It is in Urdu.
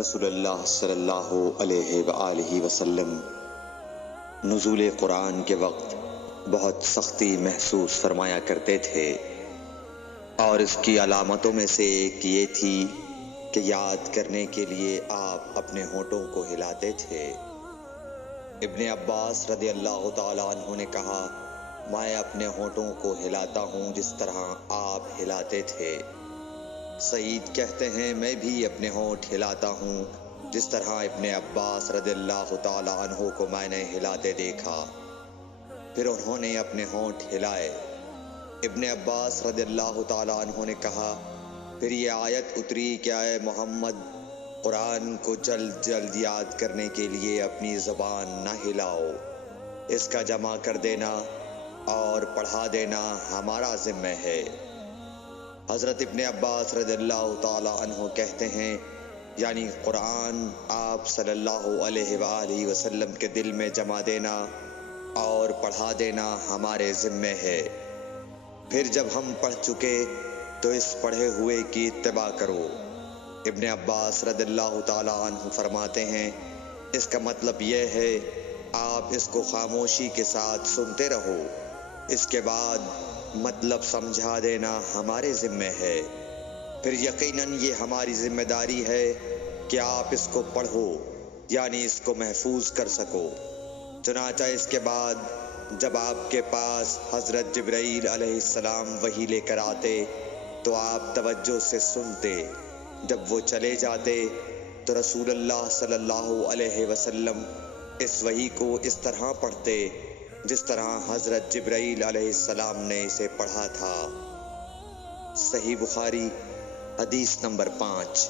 رسول اللہ صلی اللہ علیہ وآلہ وسلم نزول قرآن کے وقت بہت سختی محسوس فرمایا کرتے تھے، اور اس کی علامتوں میں سے ایک یہ تھی کہ یاد کرنے کے لیے آپ اپنے ہونٹوں کو ہلاتے تھے۔ ابن عباس رضی اللہ تعالیٰ عنہ نے کہا، میں اپنے ہونٹوں کو ہلاتا ہوں جس طرح آپ ہلاتے تھے۔ سعید کہتے ہیں، میں بھی اپنے ہونٹ ہلاتا ہوں جس طرح ابن عباس رضی اللہ تعالیٰ عنہ کو میں نے ہلاتے دیکھا۔ پھر انہوں نے اپنے ہونٹ ہلائے۔ ابن عباس رضی اللہ تعالیٰ عنہ نے کہا، پھر یہ آیت اتری کہ اے محمد، قرآن کو جلد جلد یاد کرنے کے لیے اپنی زبان نہ ہلاؤ، اس کا جمع کر دینا اور پڑھا دینا ہمارا ذمہ ہے۔ حضرت ابن عباس رضی اللہ تعالیٰ عنہ کہتے ہیں، یعنی قرآن آپ صلی اللہ علیہ وآلہ وسلم کے دل میں جمع دینا اور پڑھا دینا ہمارے ذمہ ہے۔ پھر جب ہم پڑھ چکے تو اس پڑھے ہوئے کی اتباع کرو۔ ابن عباس رضی اللہ تعالیٰ عنہ فرماتے ہیں، اس کا مطلب یہ ہے آپ اس کو خاموشی کے ساتھ سنتے رہو، اس کے بعد مطلب سمجھا دینا ہمارے ذمہ ہے۔ پھر یقیناً یہ ہماری ذمہ داری ہے کہ آپ اس کو پڑھو، یعنی اس کو محفوظ کر سکو۔ چنانچہ اس کے بعد جب آپ کے پاس حضرت جبرائیل علیہ السلام وحی لے کر آتے تو آپ توجہ سے سنتے، جب وہ چلے جاتے تو رسول اللہ صلی اللہ علیہ وسلم اس وحی کو اس طرح پڑھتے جس طرح حضرت جبرائیل علیہ السلام نے اسے پڑھا تھا۔ صحیح بخاری حدیث نمبر 5۔